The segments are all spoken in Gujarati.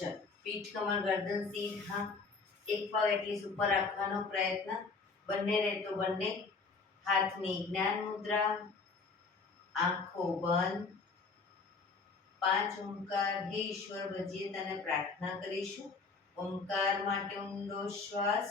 ચલ, પીઠ કમર ગરદન સીધા, એક પગ એટલી ઉપર રાખવાનો પ્રયત્ન. બંને રહે તો બંને હાથની જ્ઞાન મુદ્રા, આંખો બંધ. 5 ઓમકાર. હે ઈશ્વર, ભજીએ તને પ્રાર્થના કરીશું. ઓમકાર માટે ઊંડો શ્વાસ.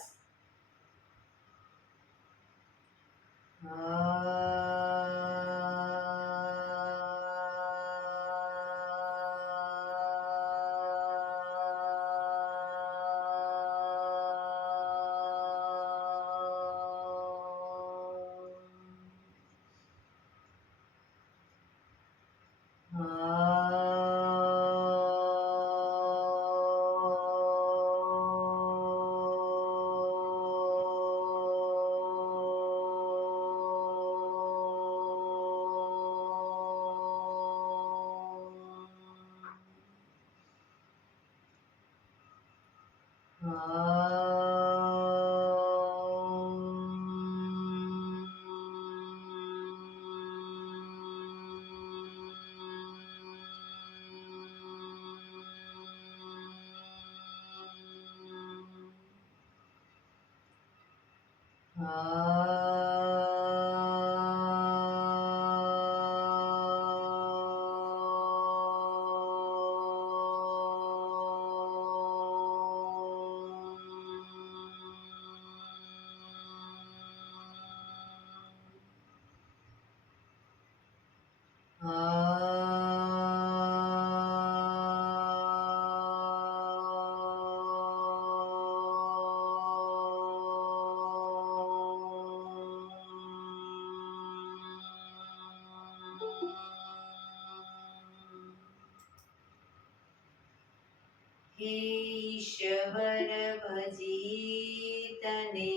ઈશ્વર, ભજીએ તને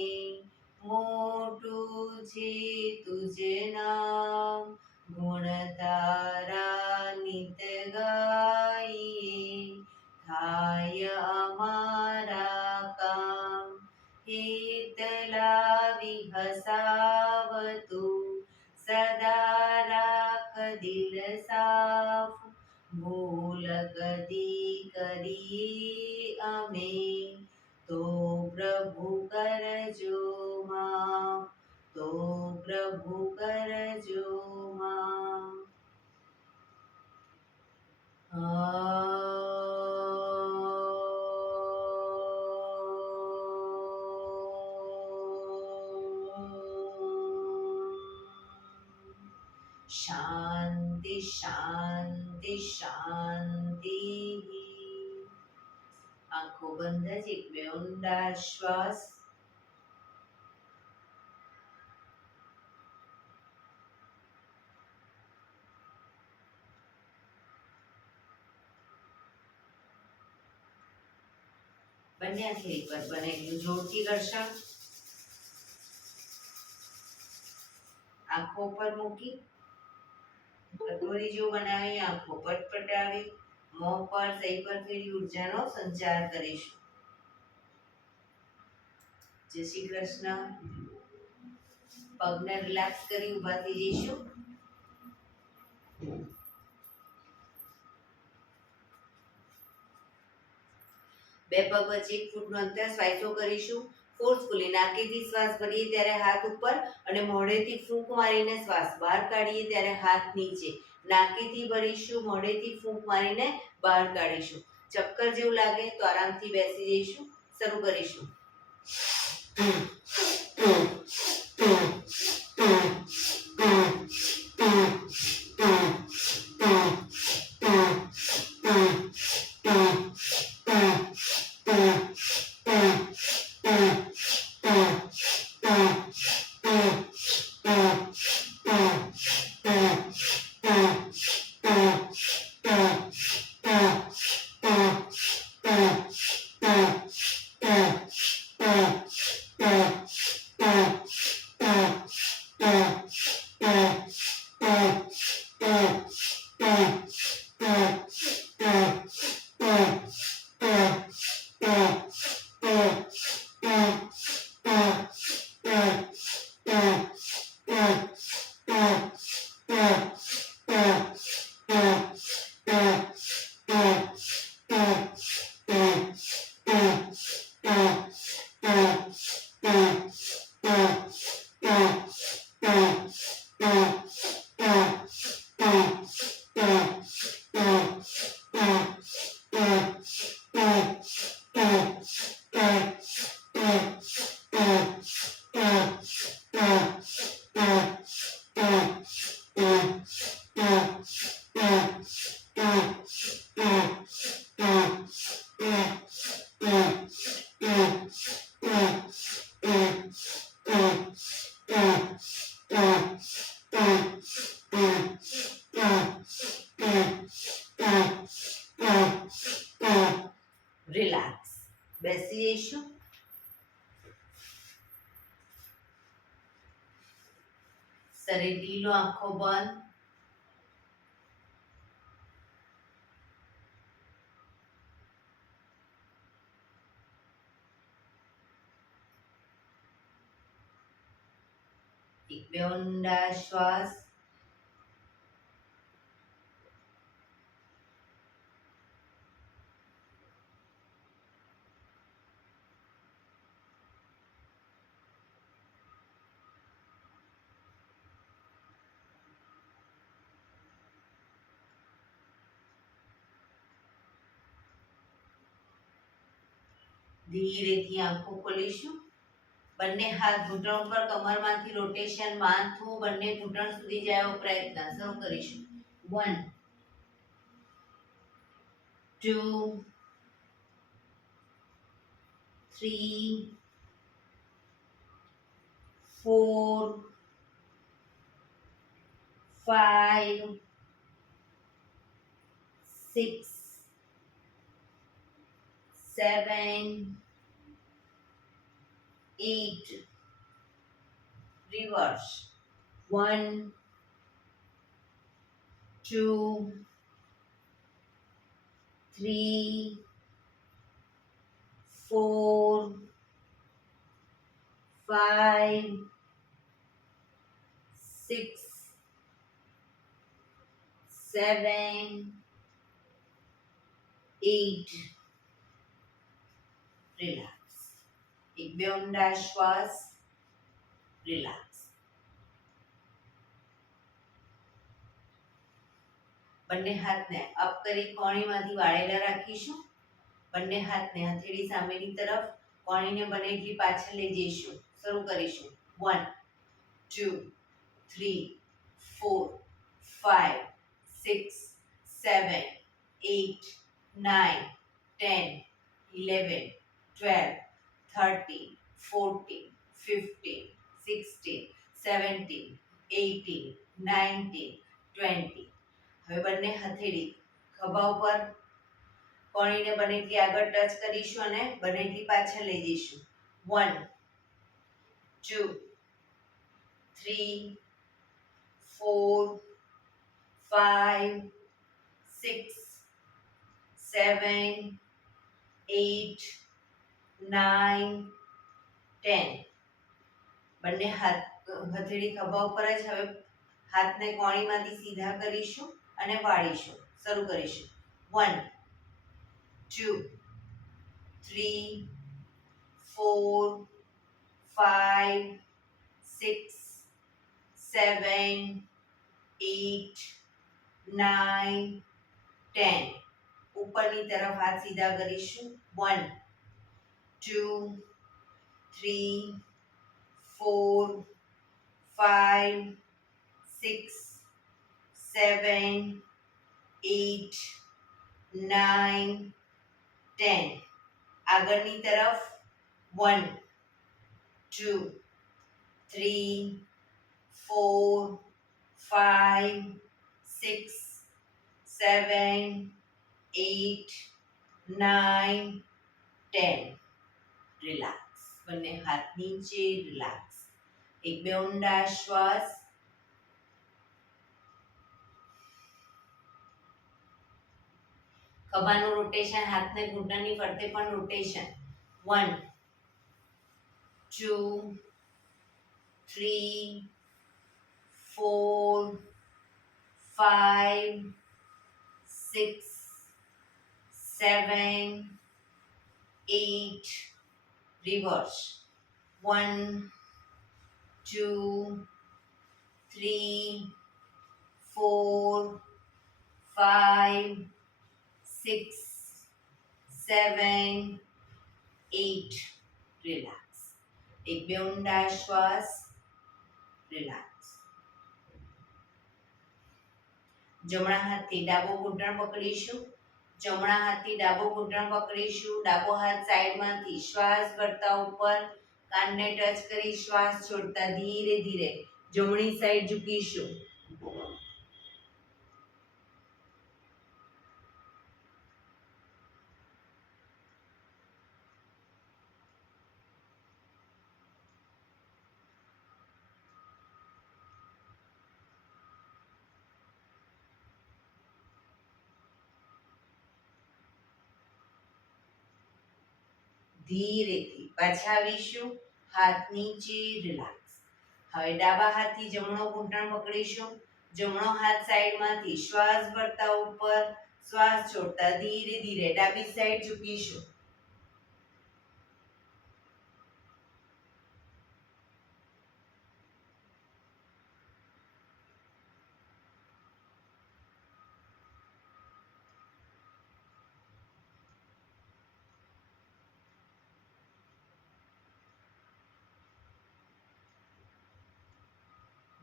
મોટું છે તુજ નામ. ગુણ તારા નિત ગાઈએ, થાય અમારા કામ. હેતલા વિહસાવતું, સદા રાખ દિલ સાફ. ભૂલ કદી કરીએ અમે, તો પ્રભુ કરજો માફ. તો પ્રભુ કરજો માફ. શાંતિ શાંતિ શાંતિ. આંખો બંધ જ એક બે ઊંડા શ્વાસ. બંને હથેળી પર બને એટલું જોરથી ઘર્ષણ. આંખો પર મૂકી કટોરી જેવું બનાવી આંખો પટપટાવી મોં પર સહી પર ફેરી ઉર્જાનો સંચાર કરીશું. જય શ્રી કૃષ્ણ. પગને રિલેક્સ કરી ઊભા થઈ જઈશું. બે પગ વચ્ચે 1 ફૂટનું અંતર સ્વાઈસો કરીશું. ફોર્સફુલી નાકેથી શ્વાસ ભરીએ ત્યારે હાથ ઉપર અને મોઢેથી ફૂંક મારીને શ્વાસ બહાર કાઢીએ ત્યારે હાથ નીચે. નાકેથી ભરીશું, મોઢેથી ફૂંક મારીને બહાર કાઢીશું. ચક્કર જેવું લાગે તો આરામથી બેસી જઈશું. શરૂ કરીશું. રિલેક્સ. બેસી જઈશું. શરીર ઢીલો, આંખો બંધ. એક બે ઊંડા શ્વાસ. ધીરેથી આંખો ખોલીશું. બંને હાથ ઘૂંટણ ઉપર, કમરમાંથી રોટેશન, માથું બંને ઘૂંટણ સુધી જાય એવો પ્રયત્ન. શરૂ કરીશું. 1 2 3 4 5 6 7 8 reverse. 1 2 3 4 5 6 7 8 રિલેક્સ. એક બે ઊંડા શ્વાસ. રિલેક્સ. બંને હાથને અપ કરી કોણીમાંથી વાળેલા રાખીશું. બંને હાથને હથેળી સામેની તરફ, કોણીને બને એટલી પાછળ લઈ જઈશું. શરૂ કરીશું. 1 2 3 4 5 6 7 8 9 10 11 12 13 14 15 16 17 18 19 20. હવે બંને હથેળી ખભા ઉપર, કોણીને બને એટલી આગળ ટચ કરીશું અને બને એટલી પાછળ લઈ જઈશું. 1 2 3 4 5 6 7 8 9 10. બંને હથેળી ખભા ઉપર જ. હવે હાથને કોણીમાંથી સીધા કરીશું અને વાળીશું. શરૂ કરીશું. 1 2 3 4 5 6 7 8 9 10. ઉપરની તરફ હાથ સીધા કરીશું. 1 2 3 4 5 6 7 8 9 10. આગળની તરફ 1 2 3 4 5 6 7 8 9 10. રિલેક્સ. બંને હાથ નીચે. રિલેક્સ. એક બે ઊંડા શ્વાસ. ખભાનું રોટેશન, હાથને ઘૂંટણની ફરતે પણ રોટેશન. 1 2 3 4 5 6 7 8 reverse. 1 2 3, 4, 5, 6, 7, 8. રિલેક્સ. એક બે ઊંડા શ્વાસ. રિલેક્સ. જમણા હાથથી ડાબો ઘૂંટણ પકડીશું. જમણા હાથથી ડાબો ઘૂંટણ પકડીશું. ડાબો હાથ સાઈડમાંથી શ્વાસ ભરતા ઉપર કાનને ટચ કરી શ્વાસ છોડતા ધીરે ધીરે જમણી સાઈડ ઝૂકીશું. ધીરેથી પાછા આવીશું. હાથ નીચે. રિલેક્સ. હવે ડાબા હાથથી જમણો ઘૂંટણ પકડીશું. જમણો હાથ સાઈડમાંથી શ્વાસ ભરતા ઉપર શ્વાસ છોડતા ધીરે ધીરે ડાબી સાઈડ ઝૂકીશું.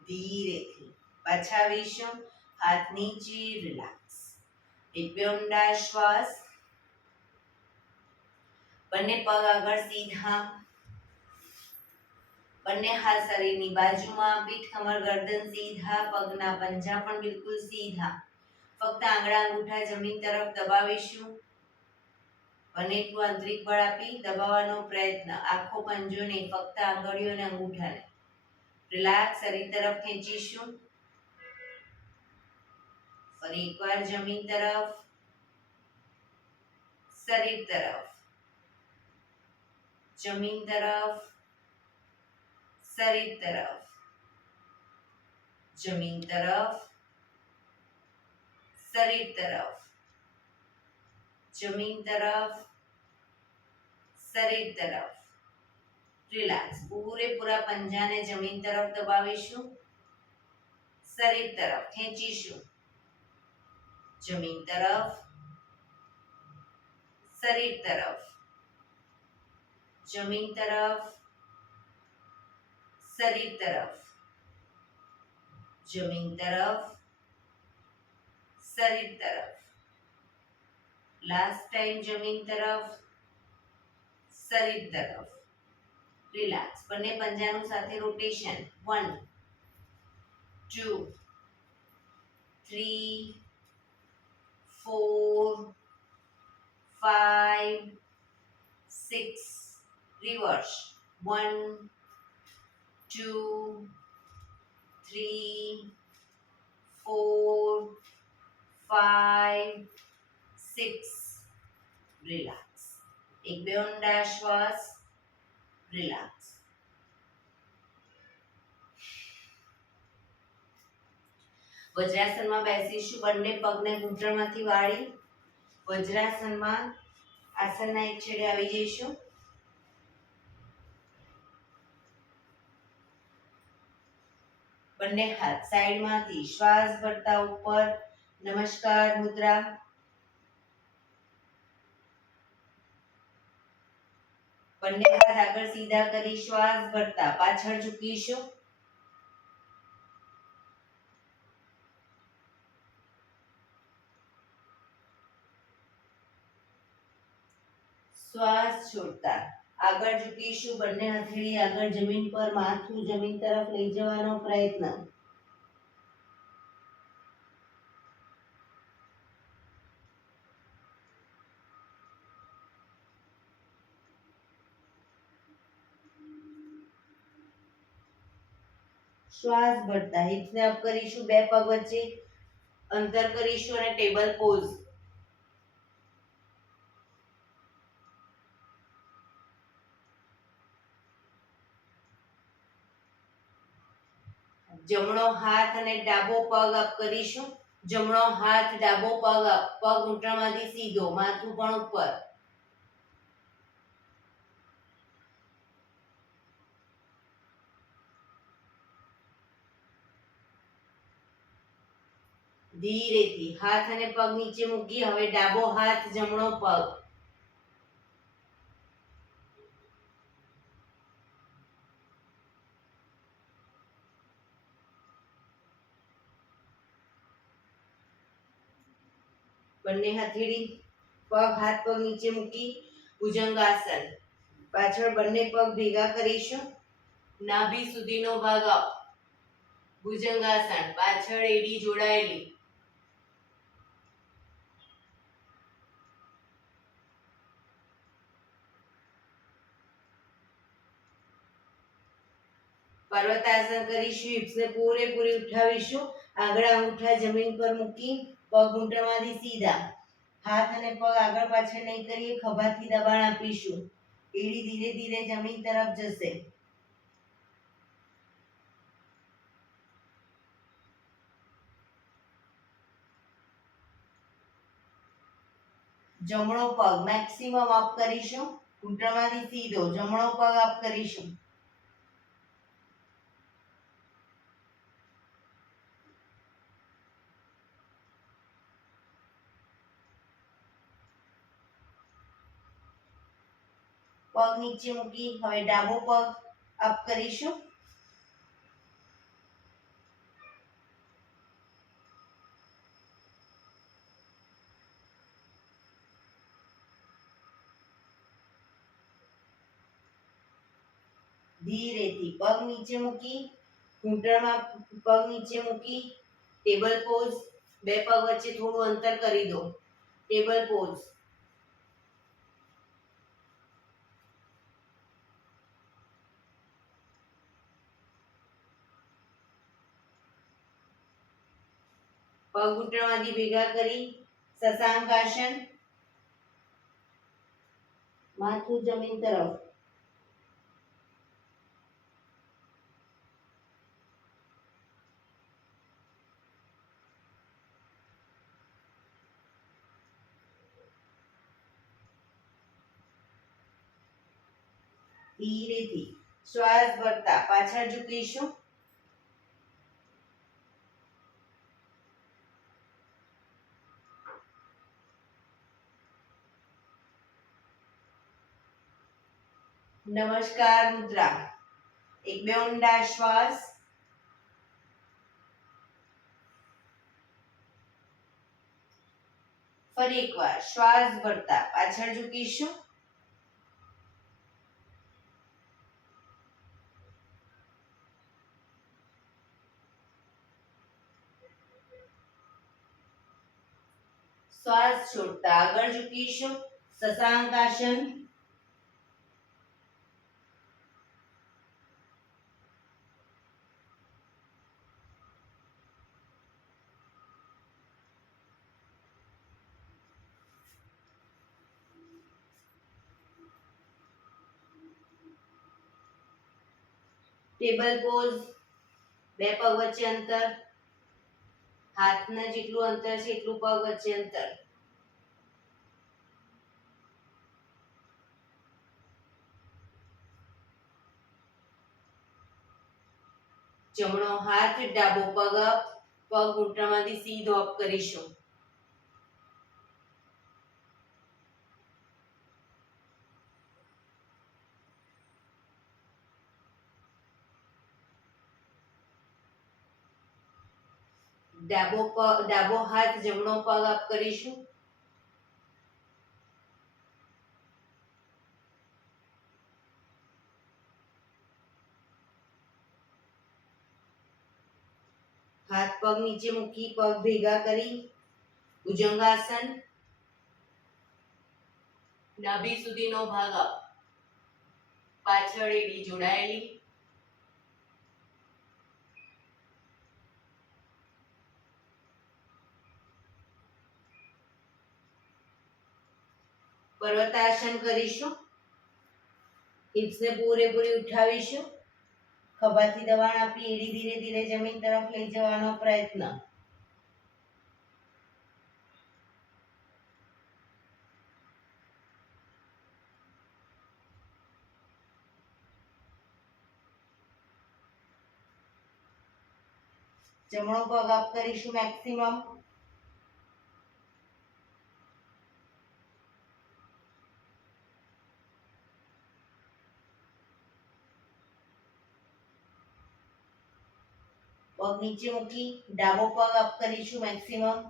ધીરેથી પાછા આવીશું. હાથ નીચે. રિલેક્સ. એક બે ઊંડા શ્વાસ. બંને પગ આગળ સીધા. બંને હાથ શરીરની બાજુમાં. પીઠ કમર ગરદન સીધા. પગના પંજા પણ બિલકુલ સીધા. ફક્ત આંગળા અંગૂઠા જમીન તરફ દબાવીશું. અને એટલું આંતરિક બળ આપી દબાવવાનો પ્રયત્ન. આખો પંજો નહીં, ફક્ત આંગળીઓ અને અંગૂઠાને. રિલેક્સ. શરીર તરફ ખેંચીશું. ફરી એકવાર જમીન તરફ. શરીર તરફ. જમીન તરફ. શરીર તરફ. જમીન તરફ. શરીર તરફ. જમીન તરફ. શરીર તરફ. રિલેક્સ. પૂરેપૂરા પંજાને જમીન તરફ દબાવીશું. શરીર તરફ ખેંચીશું. જમીન તરફ. શરીર તરફ. જમીન તરફ. શરીર તરફ. જમીન તરફ. શરીર તરફ. લાસ્ટ ટાઈમ જમીન તરફ. શરીર તરફ. રિલેક્સ. બંને પંજાનું સાથે રોટેશન. 1, 2, 3, 4, 5, 6. રિવર્સ. 1, 2, 3, 4, 5, 6. રિલેક્સ. એક બે ઊંડા શ્વાસ. રિલેક્સ. વજ્રાસનમાં બેસીશું. બંને પગને ઘૂંટણમાંથી વાળી વજ્રાસનમાં આસનના એક છેડે આવી જઈશું. બંને હાથ સાઈડમાંથી શ્વાસ ભરતા ઉપર નમસ્કાર મુદ્રા. બંને હાથ આગળ સીધા કરી શ્વાસ ભરતા પાછળ ઝૂકીશું. શ્વાસ છોડતા આગળ ઝૂકીશું. બંને હથેળી આગળ જમીન પર, માથું જમીન તરફ લઈ જવાનો પ્રયત્ન. શ્વાસ ભરતા હિપ્સને અપ કરીશું. બે પગ વચ્ચે અંતર કરીશું અને ટેબલ પોઝ. જમણો હાથ અને ડાબો પગ અપ કરીશું. જમણો હાથ ડાબો પગ અપ. પગ ઘૂંટણમાંથી સીધો, માથું પણ ઉપર. ધીરેથી હાથ અને પગ નીચે મૂકી હવે ડાબો હાથ જમણો પગ, બંને હથેળી પગ હાથ પગ નીચે મૂકી ભુજંગાસન. પાછળ બંને પગ ભેગા કરીશું, નાભી સુધીનો ભાગ અપ, ભુજંગાસન. પાછળ એડી જોડાયેલી, પર્વતાસન કરીશું. હિપ્સને પૂરેપૂરી ઉઠાવીશું. આગળ અંગૂઠા જમીન પર મૂકી પગ ઘૂંટણમાંથી સીધા, હાથ અને પગ આગળ પાછળ નહીં કરીએ, ખભાથી દબાણ આપીશું. એડી ધીરે ધીરે જમીન તરફ જશે. જમણો પગ મેક્સિમમ અપ કરીશું, ઘૂંટણમાંથી સીધો જમણો પગ અપ કરીશું. પગ નીચે મૂકી હવે ડાબો પગ અપ કરીશું. ધીરેથી પગ નીચે મૂકી ઘૂંટણમાં પગ નીચે મૂકી ટેબલ પોઝ. બે પગ વચ્ચે થોડું અંતર કરી દો. Table pose. પગ ઘૂંટણમાંથી ભેગા કરી શશાંકાસન. માથું જમીન તરફ. ધીરેથી શ્વાસ ભરતા પાછળ ઝૂકીશું. નમસ્કાર મુદ્રા. એક બે ઊંડા શ્વાસ. ફરી એકવાર શ્વાસ ભરતા પાછળ ઝૂકીશું. શ્વાસ છોડતા આગળ ઝૂકીશું. શશાંકાસન. Table pose. બે પગ વચ્ચે અંતર, હાથના જેટલું અંતર છે એટલું પગ વચ્ચે અંતર. જમણો હાથ ડાબો પગ અપ, પગ ઘૂંટણમાંથી સીધો અપ કરીશું. ડાબો હાથ જમણો પગ અપ કરીશું. હાથ પગ નીચે મૂકી પગ ભેગા કરી ભુજંગાસન. નાભી સુધીનો ભાગ અપ, પાછળ એડી જોડાયેલી. પર્વતાસન કરીશું. હિપ્સને પૂરેપૂરી ઉઠાવીશું. ખભાથી દબાણ આપી એડી ધીરે ધીરે જમીન તરફ લઈ જવાનો પ્રયત્ન. જમણો પગ અપ કરીશું મેક્સિમમ. પગ નીચે મૂકી ડાબો પગ અપ કરીશું મેક્સિમમ.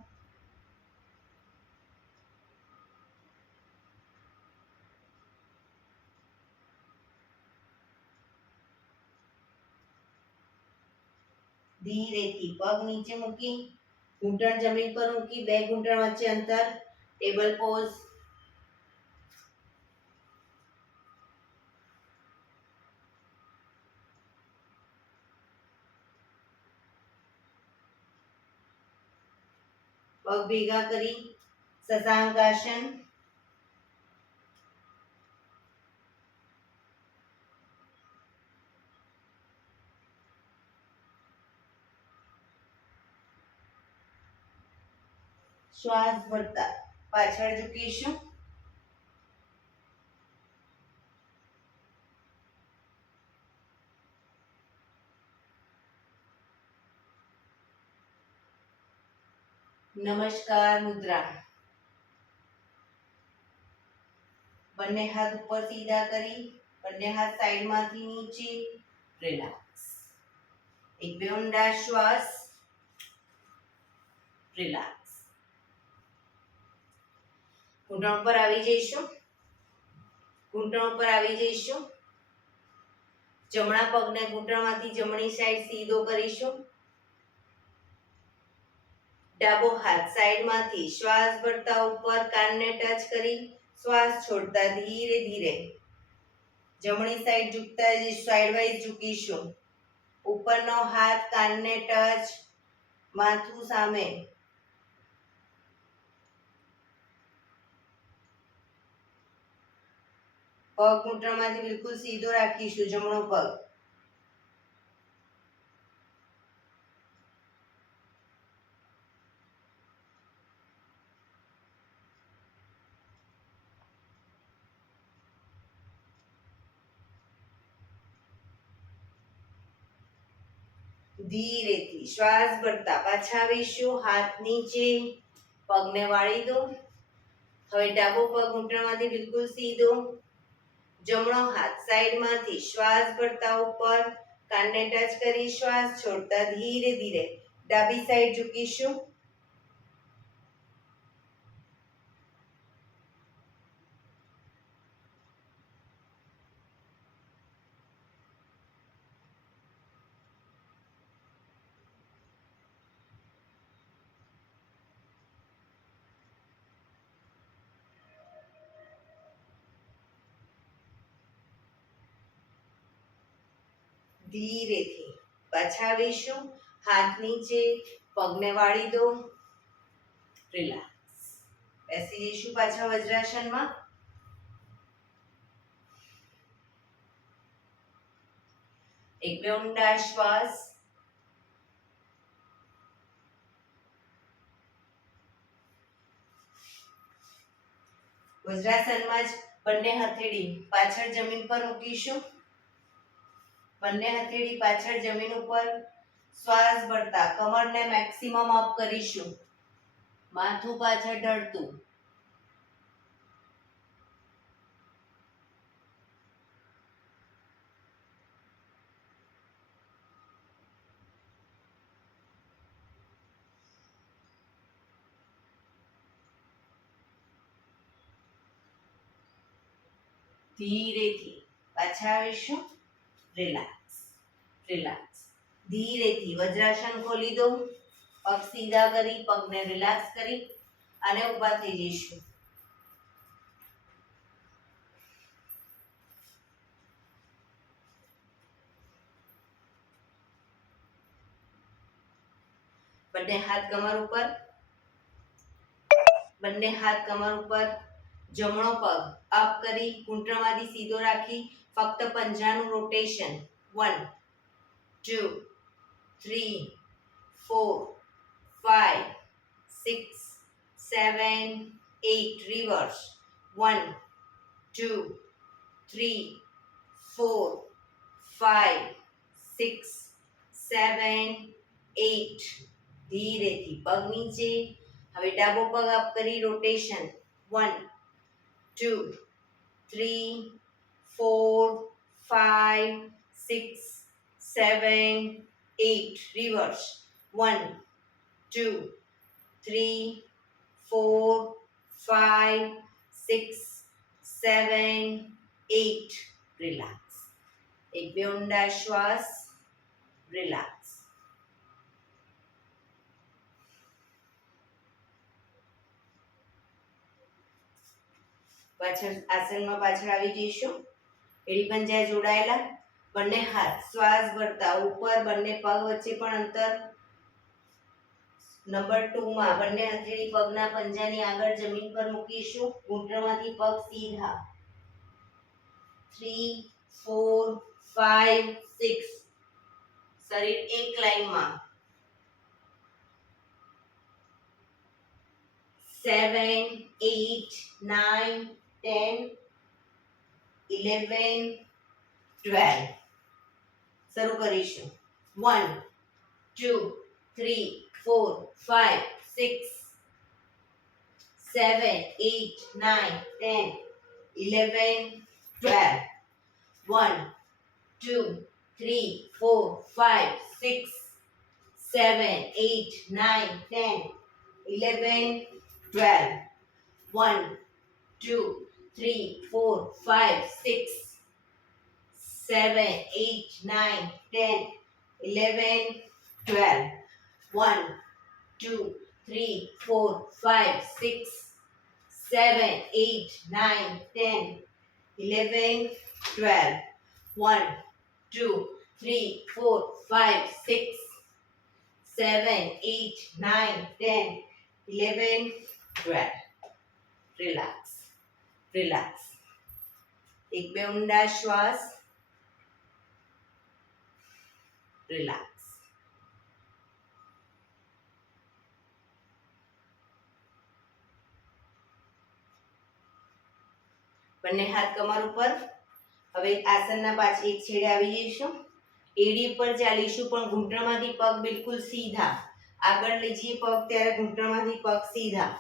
ધીરેથી પગ નીચે મૂકી ઘૂંટણ જમીન પર મૂકી બે ઘૂંટણ વચ્ચે અંતર ટેબલ પોઝ. પગ ભેગા કરી શશાંક આસન. શ્વાસ ભરતા પાછળ ઝૂકીશું. નમસ્કાર મુદ્રા. બંને હાથ ઉપર સીધા કરી બંને હાથ સાઈડમાંથી નીચે. રિલેક્સ. એક બે ઊંડા શ્વાસ. રિલેક્સ. ઘૂંટણ ઉપર આવી જઈશું. ઘૂંટણ ઉપર આવી જઈશું. જમણા પગને ઘૂંટણમાંથી જમણી સાઈડ સીધો કરીશું. ડાબો હાથ સાઈડમાંથી શ્વાસ ભરતા ઉપર કાનને ટચ કરી શ્વાસ છોડતા ધીરે ધીરે જમણી સાઈડ ઝૂકતા સાઈડ વાઇઝ ઝૂકીશું. ઉપરનો હાથ કાનને ટચ, માથું સામે. પગ ઘૂંટણમાંથી બિલકુલ સીધો રાખીશું જમણો પગ. ધીરેથી શ્વાસ ભરતા પાછા આવીશું. હાથ નીચે, પગને વાળી દો. હવે ડાબો પગ ઘૂંટણમાંથી બિલકુલ સીધો. જમણો હાથ સાઈડમાંથી શ્વાસ ભરતા ઉપર કાનને ટચ કરી શ્વાસ છોડતા ધીરે ધીરે ડાબી સાઈડ ઝૂકીશું. ધીરેથી પાછા આવીશું. હાથ નીચે, પગને વાળી દો. રિલેક્સ. બેસી જઈશું પાછા વજ્રાસનમાં. એક બે ઊંડા શ્વાસ. વજ્રાસનમાં જ બંને હથેળી પાછળ જમીન પર મૂકીશું. બંને હથેળી પાછળ જમીન ઉપર શ્વાસ ભરતા કમરને મેક્સિમમ અપ કરીશું. માથું પાછળ ઢળતું. ધીરેથી પાછા આવીશું. રિલેક્સ. રિલેક્સ. ધીરેથી વજ્રાસન ખોલી દો. પગ સીધા કરી પગને રિલેક્સ કરી અને ઊભા થઈ જઈશું. બંને હાથ કમર ઉપર. બંને હાથ કમર ઉપર. જમણો પગ અપ કરી ઘૂંટણમાંથી સીધો રાખી ફક્ત પંજાનું રોટેશન. 1 2 3 4 5 6 7 8 રિવર્સ. 1 2 3 4 5 6 7 8. ધીરેથી પગ નીચે. હવે ડાબો પગ અપ કરી રોટેશન. 1 2 3 4 5 6 7 8 reverse 1 2 3 4 5 6 7 8 રિલેક્સ એક બે ઊંડા શ્વાસ રિલેક્સ પાછળ આસનમાં પાછળ આવી જઈશું એડી પંજા જોડાયેલા બંને હાથ શ્વાસ ભરતા ઉપર બંને પગ વચ્ચે પણ અંતર નંબર 2 માં બંને હથેળી પગના પંજાની આગળ જમીન પર મૂકીશું ઘૂંટણમાંથી પગ સીધા 3 4 5 6 શરીર એક લાઈનમાં 7 8 9 10 11 12 શરૂ કરીશું 1 2 3 4 5 6 7 8 9 10 11 12 1 2 3 4 5 6 7 8 9 10 11 12 1 2 3 4 5 6 7 8 9 10 11 12 1 2 3 4 5 6 7 8 9 10 11 12 1 2 3 4 5 6 7 8 9 10 11 12 રિલેક્સ રિલેક્સ એક બે ઊંડા શ્વાસ રિલેક્સ બંને હાથ કમર ઉપર હવે આસનના પાછળ એક છેડે આવી જઈશું એડી ઉપર ચાલીશું પણ ઘૂંટણમાંથી પગ બિલકુલ સીધા આગળ લઈ જઈએ પગ ત્યારે ઘૂંટણમાંથી પગ સીધા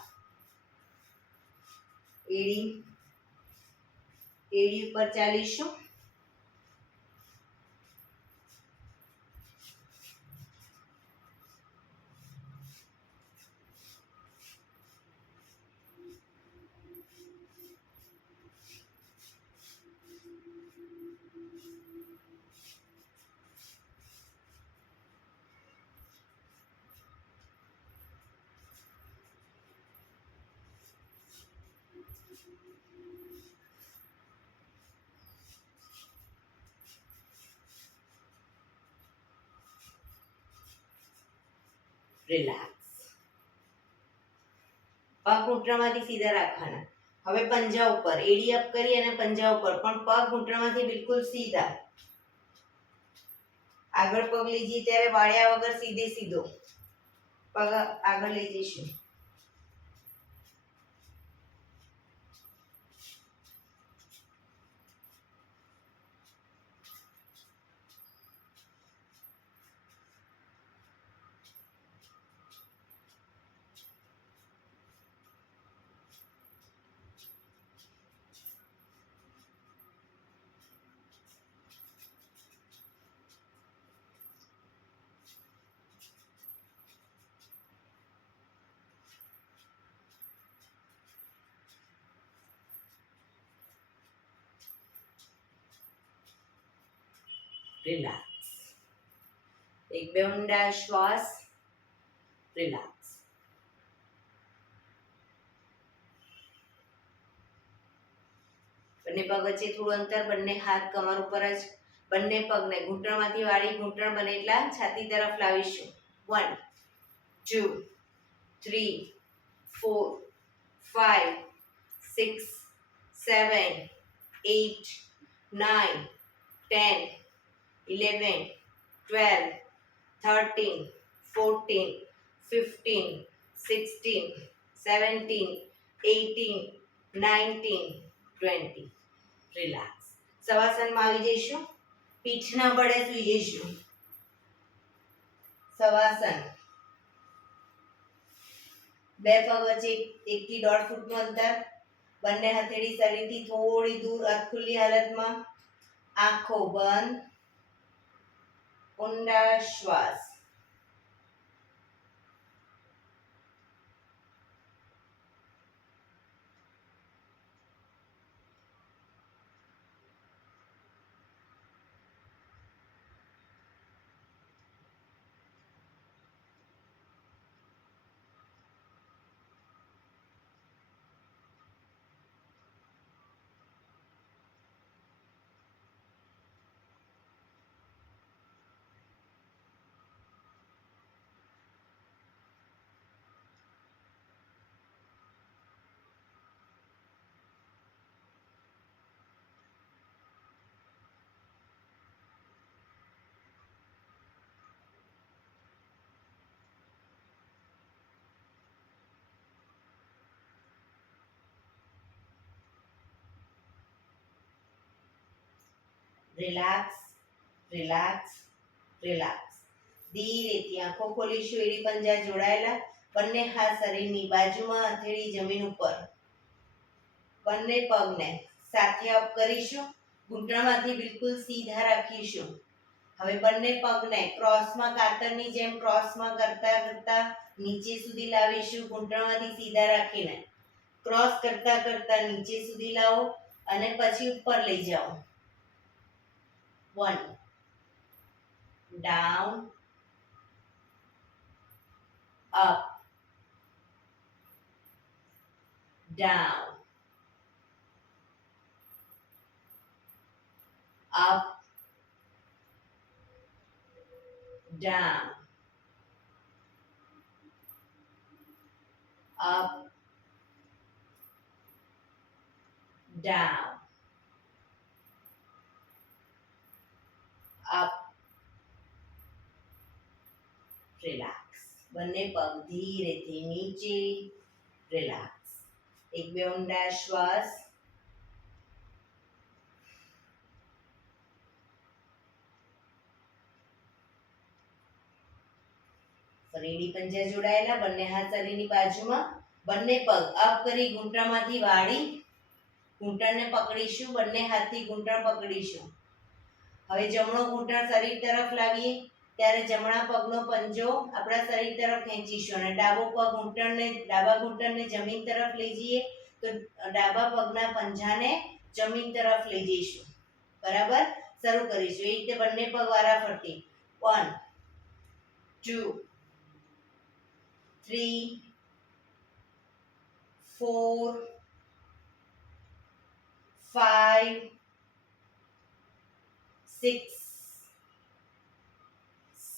એડી ઉપર ચાલીશું રિલેક્સ પગ ઘૂંટણમાંથી સીધા રાખવાના હવે પંજા ઉપર એડી અપ કરી અને પંજા ઉપર પણ પગ ઘૂંટણમાંથી બિલકુલ સીધા આગળ પગ લઈ જઈએ ત્યારે વાળ્યા વગર સીધે સીધો પગ આગળ લઈ જઈશું રિલેક્સ એક બે ઊંડા શ્વાસ રિલેક્સ બંને પગ વચ્ચે થોડું અંતર બંને હાથ કમર ઉપર જ બંને પગને ઘૂંટણમાંથી વાળી ઘૂંટણ બને એટલા છાતી તરફ લાવીશું 1 2 3 4 5 6 7 8 9 10 11 12 13 14 15 16 17 18 19 20 રિલેક્સ સવાસનમાં આવી જઈશું પીઠના બળે સૂઈ જઈશું સવાસન બે પગ વચ્ચે 1 થી 1.5 ફૂટનું અંતર બંને હથેળી શરીરથી થોડી દૂર અધખુલ્લી હાલતમાં આંખો બંધ ઊંડા શ્વાસ. Relax, relax, relax. ધીરેથી આંખો ખોલીશું. એડી પંજા જોડાયેલા. બંને હાથ શરીરની બાજુમાં, હથેળી જમીન ઉપર. બંને પગને સાથે અપ કરીશું. ઘૂંટણમાંથી બિલકુલ સીધા રાખીશું. હવે બંને પગને ક્રોસમાં, કાતરની જેમ ક્રોસમાં કરતા કરતા નીચે સુધી લાવીશું. ઘૂંટણમાંથી સીધા રાખીને ક્રોસ કરતા કરતા નીચે સુધી લાવો અને પછી ઉપર લઈ જાઓ. 1 down, up, down, up, down, up, down, up. Relax. બંને પગ ધીરેથી નીચે. રિલેક્સ. એક બે ઊંડા શ્વાસ. શરીરની પંજા જોડાયેલા. બંને હાથ શરીરની બાજુમાં. બંને પગ અપ કરી ઘૂંટણમાંથી વાળી ઘૂંટણને પકડીશું. બંને હાથથી ઘૂંટણ પકડીશું. હવે જમણો ઘૂંટણ શરીર તરફ લાવીએ ત્યારે જમણા પગનો પંજો આપણા શરીર તરફ ખેંચીશું અને ડાબા ઘૂંટણને જમીન તરફ લઈ જઈએ તો ડાબા પગના પંજાને જમીન તરફ લઈ જઈશું. બરાબર. શરૂ કરીશું. એ રીતે બંને પગ વારાફરતી. 1 2 3 4 5 6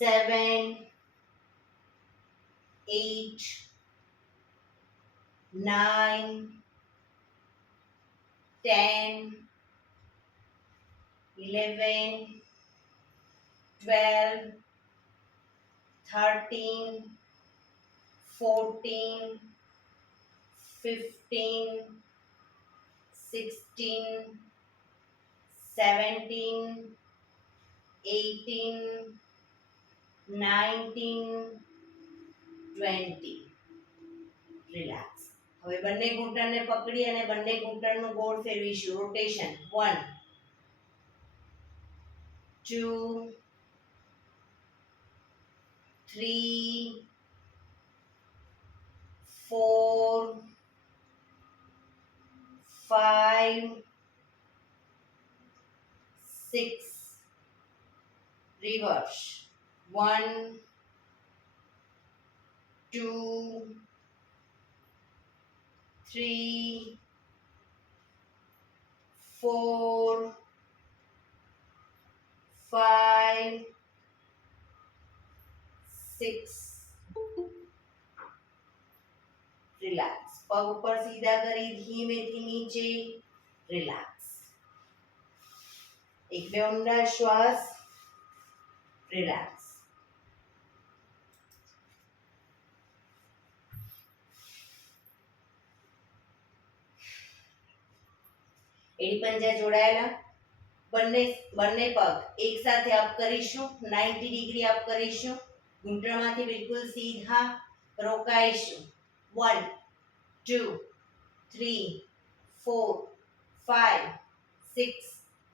7 8 9 10 11 12 13 14 15 16 17 18 19 20. રિલેક્સ. હવે બંને ઘૂંટણને પકડી અને બંને ઘૂંટણનું ગોળ ફેરવીશું. રોટેશન. 1 2 3 4 5 6. Reverse. 1 2 3 4 5 6. રિલેક્સ. પગ ઉપર સીધા કરી ધીમેથી નીચે. રિલેક્સ. એક બે ઊંડા શ્વાસ. રિલેક્સ. એડી પંજા જોડાયેલા. બંને પગ એક સાથે અપ કરીશું. 90 ડિગ્રી અપ કરીશું. ઘૂંટણમાંથી બિલકુલ સીધા રોકાઈશું. 1 2 3 4 5 6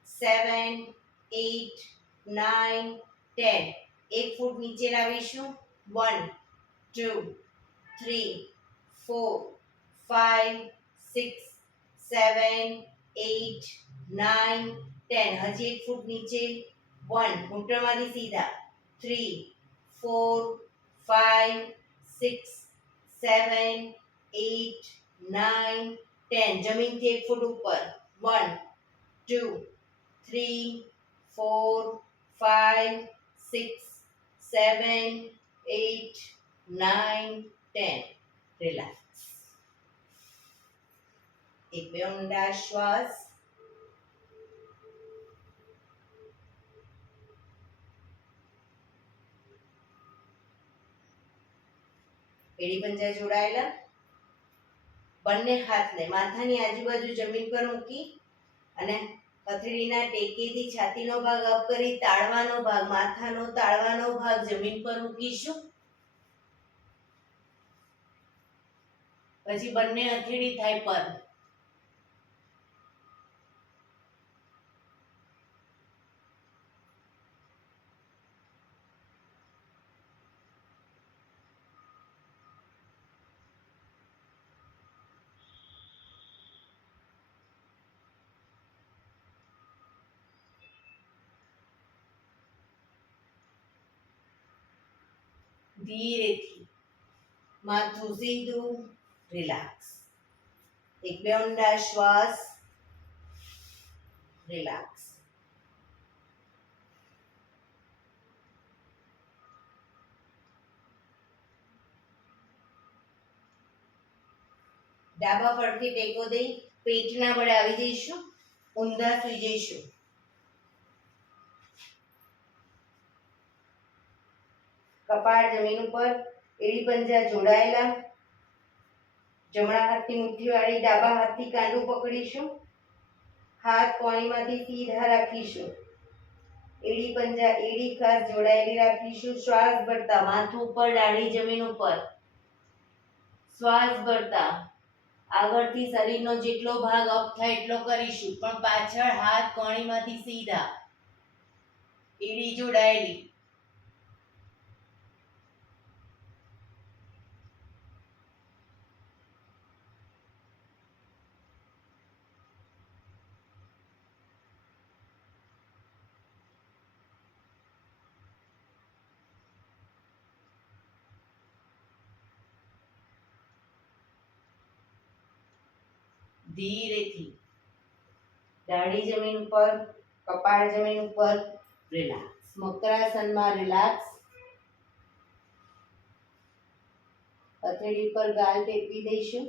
7 8 9 10. 1 ફૂટ નીચે લાવીશું. 1 2 3 4 5 6 7 8 9 10. હજી 1 ફૂટ નીચે. 1 ઘૂંટણમાંથી સીધા. 3 4 5 6 7 8 9 10. જમીનથી 1 ફૂટ ઉપર. 1 2 3 4 5 6 7 8 9 10. રિલેક્સ. એક બે ઊંડા શ્વાસ. એડી પંજા જોડાયેલા. બંને હાથને માથાની આજુબાજુ જમીન પર મૂકી અને હથેળીના ટેકેથી છાતીનો ભાગ અપ કરી તાળવાનો ભાગ, માથાનો તાળવાનો ભાગ જમીન પર મૂકીશું. પછી બંને હથેળી થાય પર. ધીરેથી માથું સીધું. રિલેક્સ. એક બે ઊંડા શ્વાસ. રિલેક્સ. ડાબા પડખે ટેકો દઈ પેટના બળે આવી જઈશું. ઊંધા સુઈ જઈશું. કપાળ જમીન ઉપર. એડી પંજા જોડાયેલા. જમણા હાથની મુઠ્ઠી વાળી ડાબા હાથથી કાંડું પકડીશું. હાથ કોણીમાંથી સીધા રાખીશું. એડી પંજા એડી ખાસ જોડાયેલી રાખીશું. શ્વાસ ભરતા માથું ઉપર, ડાળી જમીન ઉપર. શ્વાસ ભરતા આગળથી શરીરનો જેટલો ભાગ અપ થાય એટલો કરીશું, પણ પાછળ હાથ કોણીમાંથી સીધા. એડી જોડાયેલી. ધીરેથી દાઢી જમીન ઉપર, કપાળ જમીન ઉપર. રિલેક્સ. મકરાસનમાં રિલેક્સ. હથેળી પર ગાલ ટેકવી દઈશું.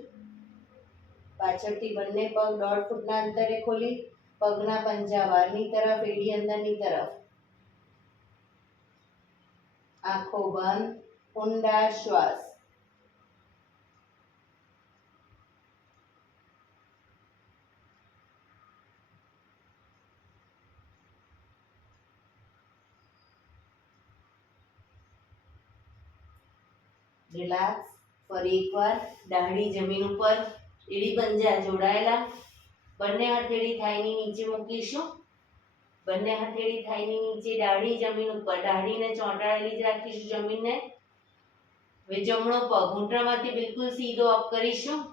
પાછળથી બંને પગ 1.5 ફૂટના અંતરે ખોલી પગના પંજા બહારની તરફ, એડી અંદરની તરફ. આંખો બંધ. ઊંડા શ્વાસ. રિલેક્સ. ફરી એકવાર દાઢી જમીન ઉપર, એડી પંજા જોડાયેલા. બંને હથેળી થાઈની નીચે મૂકીશું. બંને હથેળી થાઈની નીચે, દાઢી જમીન ઉપર. દાઢીને ચોંટાડેલી જ રાખીશું જમીનને. હવે જમણો પગ ઘૂંટણમાંથી બિલકુલ સીધો અપ કરીશું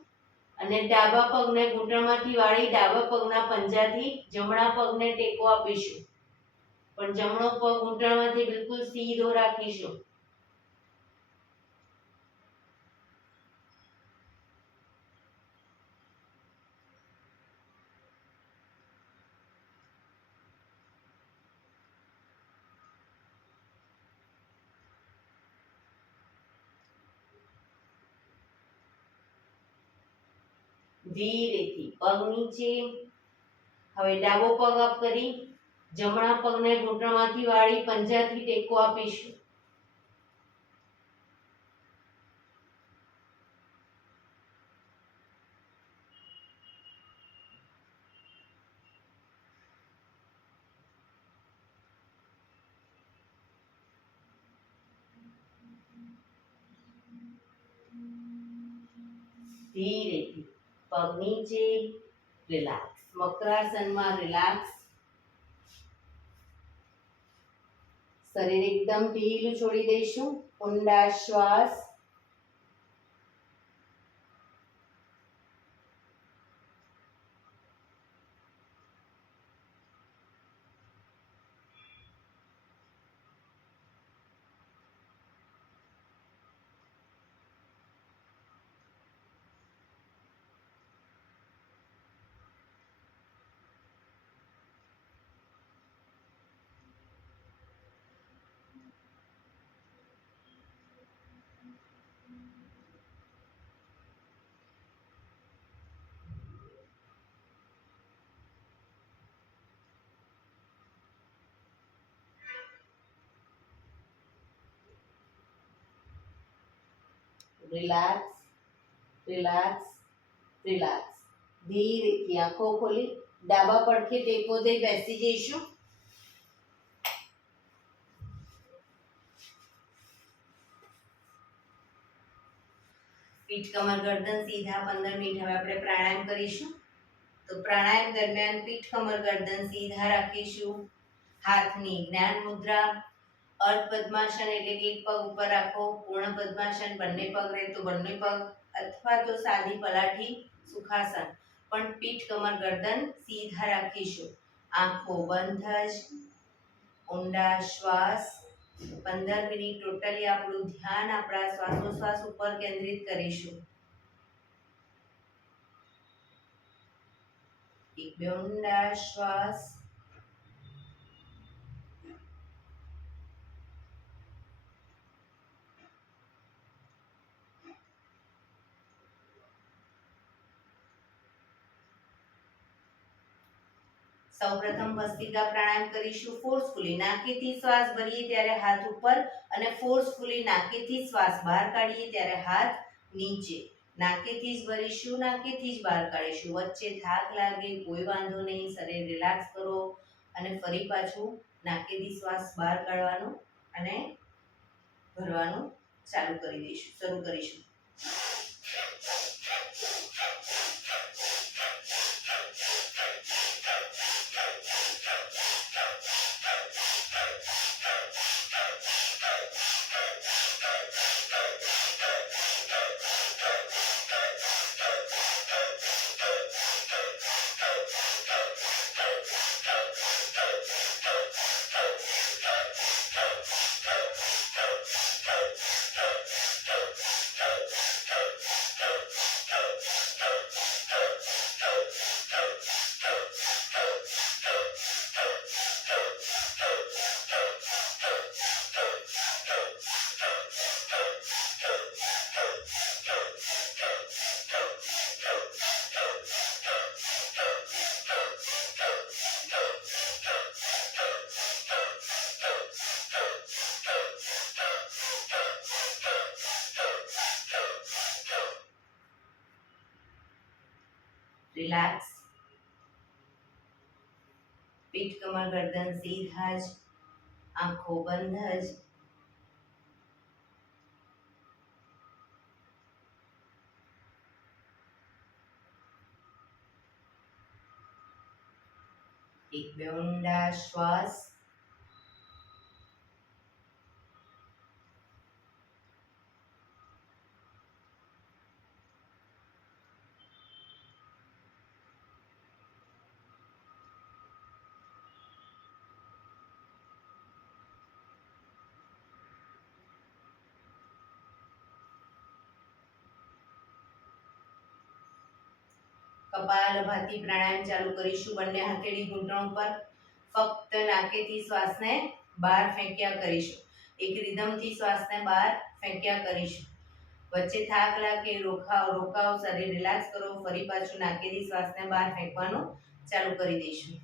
અને ડાબા પગને ઘૂંટણમાંથી વાળી ડાબા પગના પંજાથી જમણા પગને ટેકો આપીશું, પણ જમણો પગ ઘૂંટણમાંથી બિલકુલ સીધો રાખીશું. ધીરેથી પગ નીચે. હવે ડાબો પગ અપ કરી જમણા પગને ઘૂંટણમાંથી વાળી પંજાથી ટેકો આપીશું. ધીરેથી પગ નીચે. રિલેક્સ. મકરાસનમાં રિલેક્સ. શરીર એકદમ ઢીલું છોડી દઈશું. ઊંડા શ્વાસ. Relax, relax, relax. ધીરેથી આંખો ખોલી ડાબા પડખે ટેકો દઈ બેસી જઈશું. પીઠ કમર ગરદન સીધા. 15 મિનિટ હવે આપણે પ્રાણાયામ કરીશું. તો પ્રાણાયામ દરમિયાન પીઠ કમર ગરદન સીધા રાખીશું. હાથની જ્ઞાન મુદ્રા. અર્ધ પદ્માસન એટલે કે એક પગ ઉપર રાખો. પૂર્ણ પદ્માસન બંને પગ રહે તો બંને પગ, અથવા તો સાદી પલાઠી સુખાસન. પણ પીઠ કમર ગરદન સીધા રાખીશું. આંખો બંધ જ. ઊંડા શ્વાસ. 15 મિનિટ ટોટલી આપણું ધ્યાન આપણા શ્વાસોશ્વાસ ઉપર કેન્દ્રિત કરીશું. એક બે ઊંડા શ્વાસ. સૌપ્રથમ ભસ્ત્રિકા પ્રાણાયામ કરીશું. ફોર્સફુલી નાકેથી શ્વાસ ભરીએ ત્યારે હાથ ઉપર અને ફોર્સફુલી નાકેથી શ્વાસ બહાર કાઢીએ ત્યારે હાથ નીચે. નાકેથી જ ભરીશું, નાકેથી જ બહાર કાઢીશું. વચ્ચે થાક લાગે કોઈ વાંધો નહીં. શરીર રિલેક્સ કરો અને ફરી પાછું નાકેથી શ્વાસ બહાર કાઢવાનું અને ભરવાનું શરૂ કરીશું. રિલેક્સ. પીઠ કમર ગરદન સીધા જ. આંખો બંધ જ. એક બે ઊંડા શ્વાસ. કપાલભાતિ પ્રાણાયામ ચાલુ કરીશું. બંને હથેળી ઘૂંટણ પર. ફક્ત નાકેથી શ્વાસને બહાર ફેંક્યા કરીશું. એક રિધમથી શ્વાસને બહાર ફેંક્યા કરીશું. વચ્ચે થાક લાગે રોકાવ, શરીર રિલેક્સ કરો. ફરી પાછું નાકેથી શ્વાસને બહાર ફેંકવાનું શરૂ કરીશું.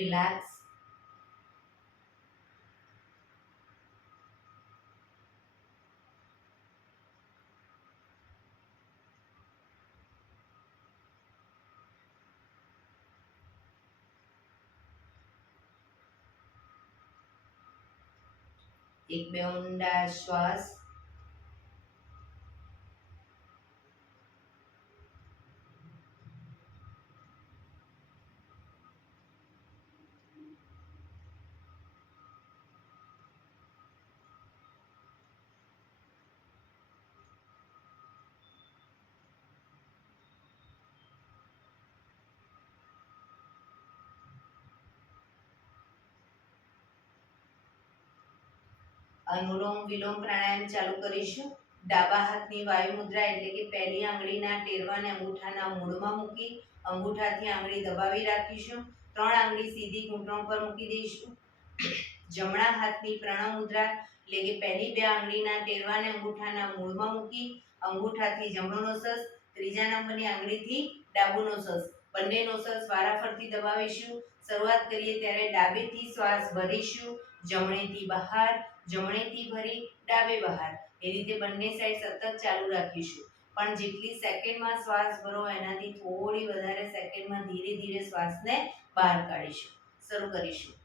રિલેક્સ. એક બે ઊંડા શ્વાસ. અનુલોમ વિલોમ પ્રાણાયામ ચાલુ કરીશું. ડાબા હાથની વાયુ મુદ્રા એટલે કે પહેલી આંગળીના ટેરવાને અંગૂઠાના મૂળમાં મૂકી અંગૂઠાથી આંગળી દબાવી રાખીશું. 3 આંગળી સીધી ઘૂંટણ પર મૂકી દઈશું. જમણા હાથની પ્રણવ મુદ્રા એટલે કે પહેલી 2 આંગળીના ટેરવાને અંગૂઠાના મૂળમાં મૂકી અંગૂઠાથી જમણો નોસસ, ત્રીજા નંબરની આંગળીથી ડાબુ નોસસ, બંને નોસસ વારાફરતી દબાવીશું. શરૂઆત કરીએ ત્યારે ડાબેથી શ્વાસ ભરીશું, જમણેથી બહાર, જમણેથી ભરી ડાબે બહાર. એ રીતે બંને સાઈડ સતત ચાલુ રાખીશું. પણ જેટલી સેકન્ડમાં શ્વાસ ભરો એનાથી થોડી વધારે સેકન્ડમાં ધીરે ધીરે શ્વાસને બહાર કાઢીશું. શરૂ કરીશું.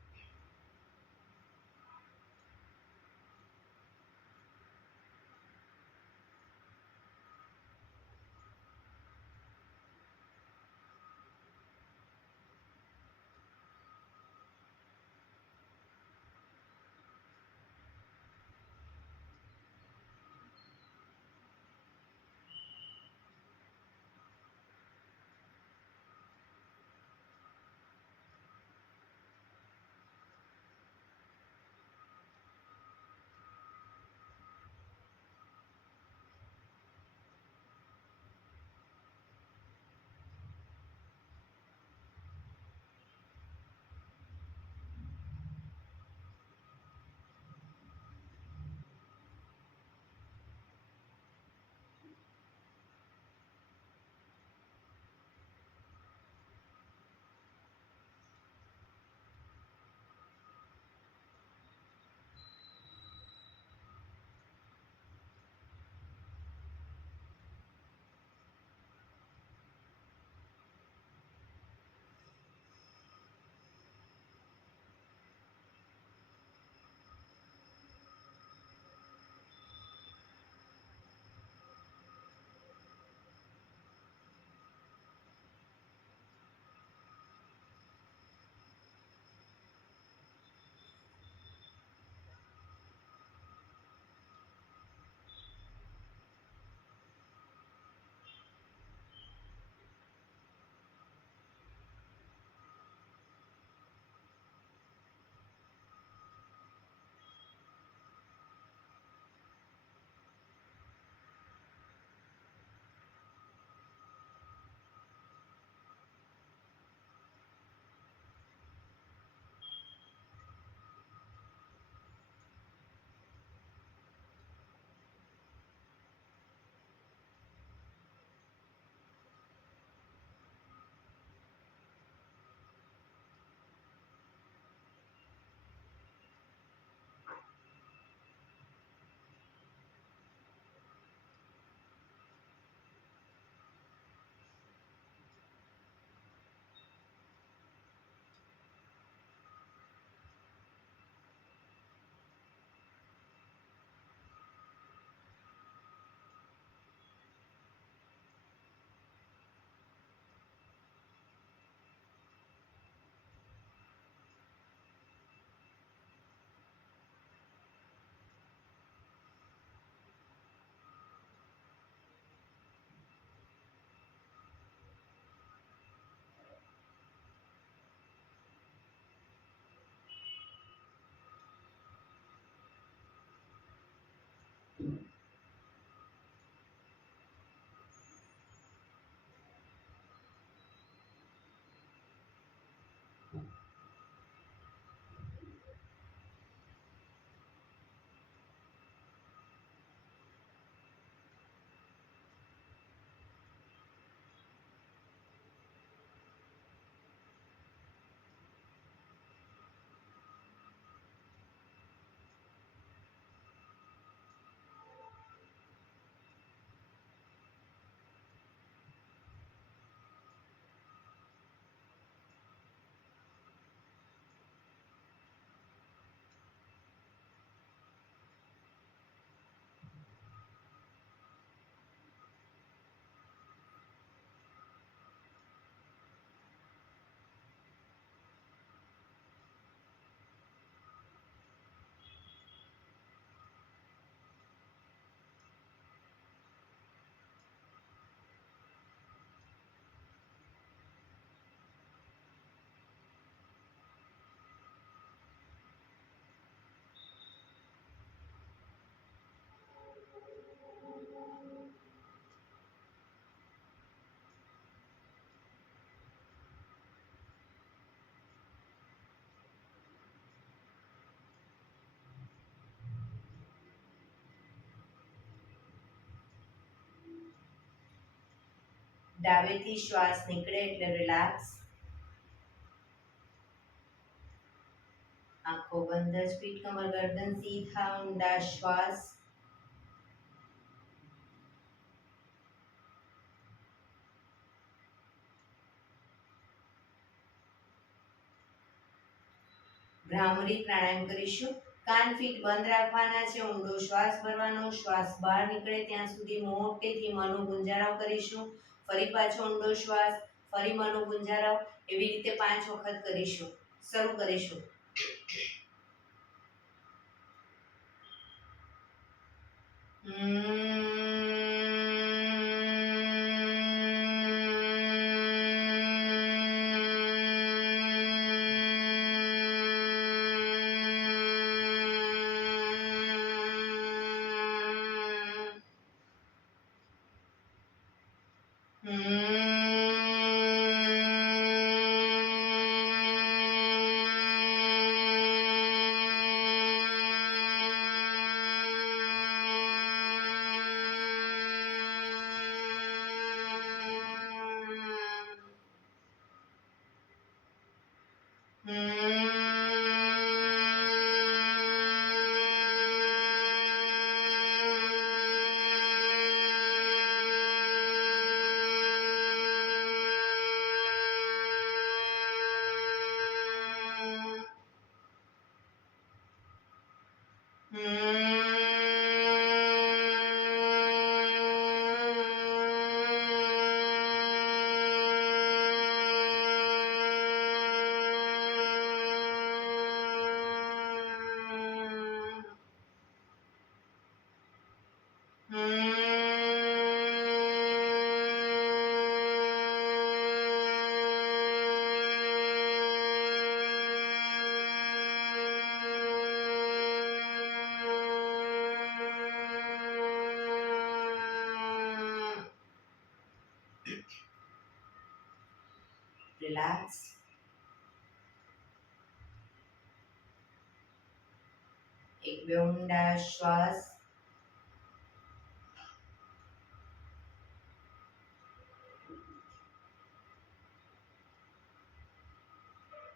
ડાબેથી શ્વાસ નીકળે એટલે રિલેક્સ. આંખો બંધ જ, પીઠ કમર ગરદન સીધા ઊંડા શ્વાસ. ભ્રામરી પ્રાણાયામ કરીશું. કાન ફીટ બંધ રાખવાના છે, ઊંડો શ્વાસ ભરવાનો, શ્વાસ બહાર નીકળે ત્યાં સુધી મોટેથી મનો ગુંજારાવ કરીશું. ફરી પાછો ઊંડો શ્વાસ, ફરી મનો ગુંજારાવ, એવી રીતે 5 વખત કરીશું. શરૂ કરીશું. રિલેક્સ. એક બે ઊંડા શ્વાસ.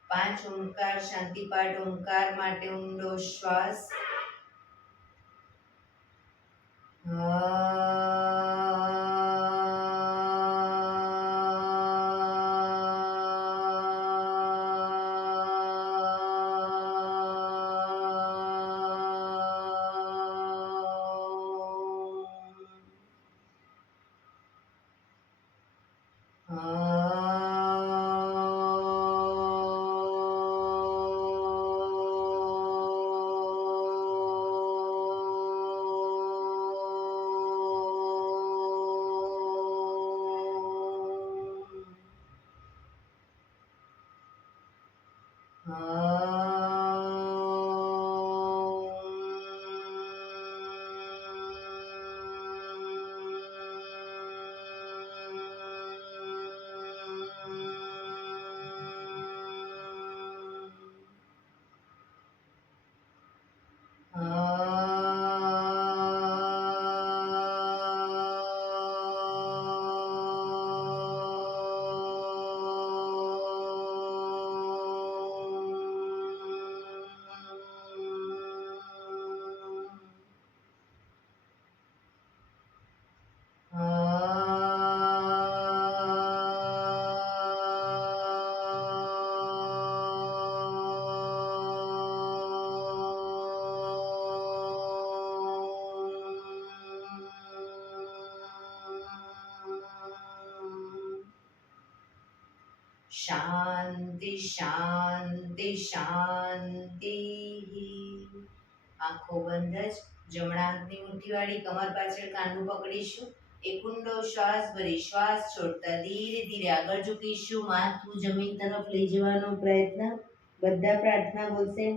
પાંચ ઓમકાર શાંતિપાઠ ઓમકાર માટે ઊંડો શ્વાસ. શાંતિ શાંતિ શાંતિ. આંખો બંધ જ, જમણા હાથની મુઠ્ઠી વાળી કમર પાછળ કાંડું પકડીશું. એક ઊંડો શ્વાસ ભરી શ્વાસ છોડતા ધીરે ધીરે આગળ ઝૂકીશું. માથું જમીન તરફ લઈ જવાનો પ્રયત્ન. બધા પ્રાર્થના બોલશે.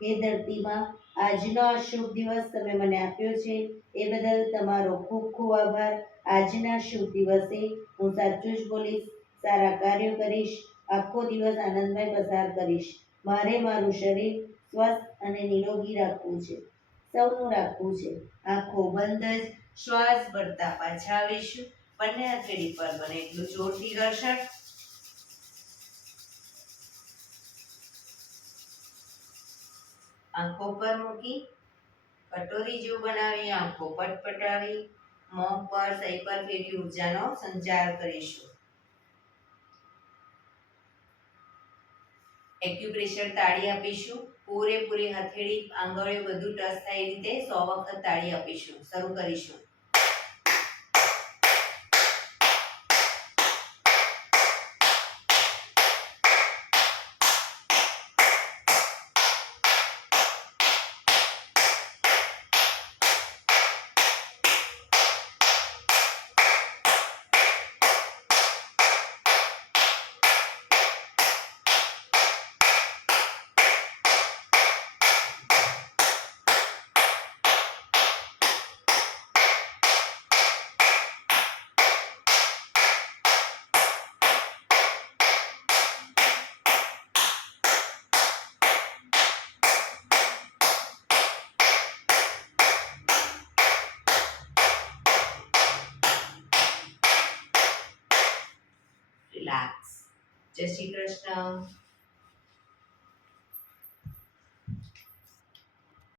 હે ધરતીમાં, આજનો આ શુભ દિવસ તમે મને આપ્યો છે એ બદલ તમારો ખૂબ ખૂબ આભાર. આજના શુભ દિવસે હું સાચું જ બોલીશ, સારા કાર્યો કરીશ, આખો દિવસ આનંદમય પસાર કરીશ. મારે મારું શરીર સ્વસ્થ અને નિરોગી રાખવું છે, સૌનું રાખવું છે. આંખો બંધ જ શ્વાસ ભરતા પાછા આવીશું. બંને હથેળી પર બને એટલું જોરથી ઘર્ષણ. આંખો પર મૂકી કટોરી જેવું બનાવી આંખો પટપટાવી મોં પર સહી પર ફેરવી ઉર્જાનો સંચાર કરીશું. એક્યુપ્રેશર તાળી આપીશું. પૂરેપૂરી હથેળી આંગળીઓ બધું ટચ થાય એ રીતે 100 વખત તાળી આપીશું. શરૂ કરીશું. રિલેક્સ. જય શ્રી કૃષ્ણ.